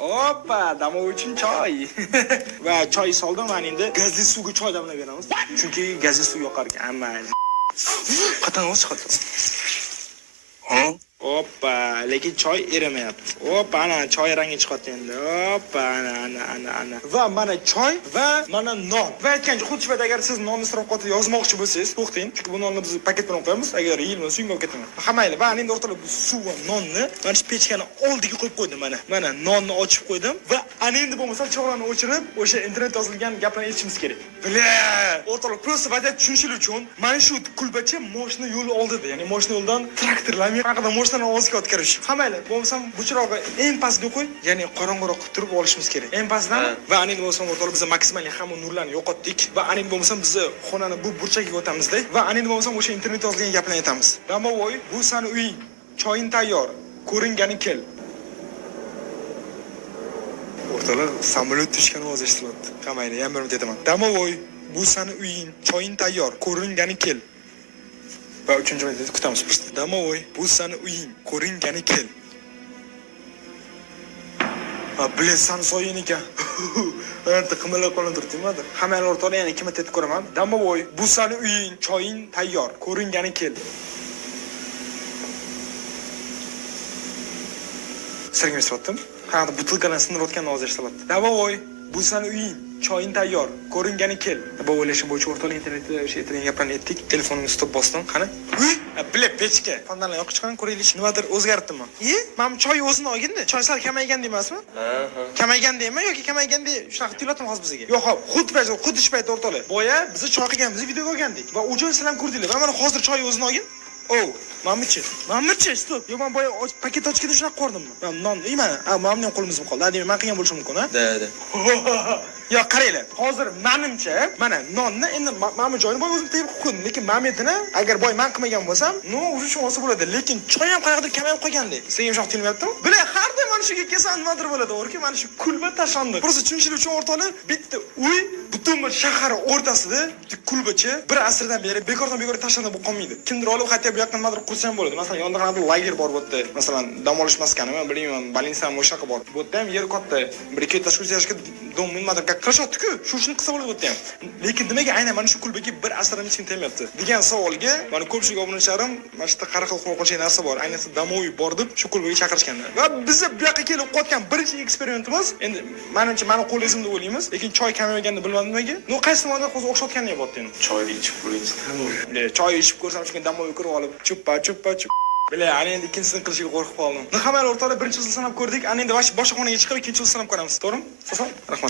Hoppa, damo uchun choy. Va choy soldim, men endi gazli suvga choy damlab beramiz. Chunki gazli suv yoqar ekan, amma. Qatan o'z chiqadi. Ha? Hoppa, lekin choy erimayapti. Hoppa, ana choy rangi chiqadi endi. Hoppa, ana. Va mana choy va mana non. Va aytgancha, xuddi shunday agar siz nonni isrof yozmoqchi bo'lsangiz, to'xting. Chunki bu nonni biz paket bilan qo'yamiz. Agar yilma suyunga olib ketaman. Hammayli, va endi o'rtada bu suv va nonni mana shu pechkani oldiga qo'yib qo'ydim mana. Mana nonni ochib qo'ydim va ana endi bo'lmasa chiroqlarni o'chirib, o'sha internet yozilgan gaplarni aytishimiz kerak. Bile, o'rtada просто vaziyat tushunish uchun mana shu kulbachi moshina yo'li oldida, ya'ni moshina yo'ldan traktorlar haqida moshinalarni ovozga o'tkarish. Hammayli, bo'lmasam bu chiroqni eng pastga qo'y, ya'ni qorong'uroq qilib turib olishimiz kerak. Eng pastdan va ana endi bo'lmasam o'rtada biz maksimal hamma nurlarni yo'qotdik va ana endi bo'lmasam biz xonani bu burchagiga o'tamizda va ana endi bo'lmasam o'sha internet yozilgan gaplarni aytamiz. Damovoy, bu sani uying, choying tayyor, ko'ringani kel. O'rtalar samolyot tushgan ovoz eshitilyapti. Qamayli, yana bir marta aytaman. Damovoy, bu sani uying, choying tayyor, ko'ringani kel. Va uchinchi marta kutamiz biz. Damovoy, bu sani uying, ko'ringani kel. Bilesan so'yin ekan. Endi qimilib qolib turibdi-mada. Hammalar o'rtada yana ikki marta aytib ko'raman. Damovoy, bu sani uying, choying tayyor, ko'ringani kel. Sergim sifatdim. Haqda butilkadan sindirayotgan ovoz eshitilyapti. Damovoy, bu sani uying, choying tayyor, ko'ringani kel. Bu o'ylashim bo'yicha o'rtoq internetda o'sha aytilgan gaplarni aytdik. Telefonimni stop bosdim. Qani? Bilib, pechka. Fondanlar yoqib chiqqan ko'raylik. Nimadir o'zgartdimi? Men choy o'zini olganda, choy sal kamayganda emasmi? Kamayganda emas yoki kamayganda shunaqa tuyulyapti hozir bizga. Yo'q, hop, xuddi shu paytda o'rtoqlar. Boya biz choy qilganmiz, video ko'rgandik. Va u joy sizlar ko'rdinglar. Va mana hozir choy o'zini olgin. Mamchi, stop. Yo, men boya paket ochganda shunaqa ko'rdimmi? Men non yeyman. Mamni ham qo'limizga qoldi. Hademay, men qilgan bo'lishim mumkin, ha? Da. Yo, qaranglar. Hozir menimcha, mana nonni endi mamni joyini boy o'zim tayyor qilib qo'ydim, lekin mametini agar boy men qilmagan bo'lsam, shunisi bo'ladi, lekin choy ham qayerdir kamayib qolgandek. Senga shunaqa tuyulmayaptimi? Bila, har doim mana shuga kelsa nimadir bo'ladi, o'rki, mana shu kulba tashlandi. Просто tushunish uchun o'rtoqlar, bitta uy butun bir shahar o'rtasida kulbachi bir asrdan beri bekordan tashlandi bo'lib qolmaydi. Kimdir olib hatto bu yoqdan nimadir qursa ham bo'ladi. Masalan, yonda qanaqa lager bor bu yerda. Masalan, dam olish maskani, men bilmayman, Balinsan o'shaqa bor. Bu yerda ham yer katta. Bir ikki tashkil etishga dom nimadir qilishadi-ku. Shuni qilsa bo'ladi bu yerda ham. Lekin nimaga aynan mana shu kulbaga bir asrdan hech kim tegmayapti degan savolga mana ko'pchilik obunachilarim mana shu yerda qaraqa qo'rqinchli narsa bor. Ayniqsa damoviy bor deb shu kulbaga chaqirishganlar. Va biz bu yoqqa kelib qotgan birinchi eksperimentimiz endi menimcha meni qo'l izim deb o'ylaymiz. Lekin choy kamayganini bilmadim nimaga. Qaysi tomonda hozir o'xshatgandek bo'pti endi. Choyni ichib ko'ring. Choy ichib ko'rsam shunga damoviy kirib olib, chuppa. Bila, ana endi ikkinchisini qilishiga qo'rqib qoldim. Hammalar o'rtada birinchi sanab ko'rdik. Ana endi boshqa xonaga chiqib ikkinchi sanab ko'ramiz. To'g'rimi? Rahmat.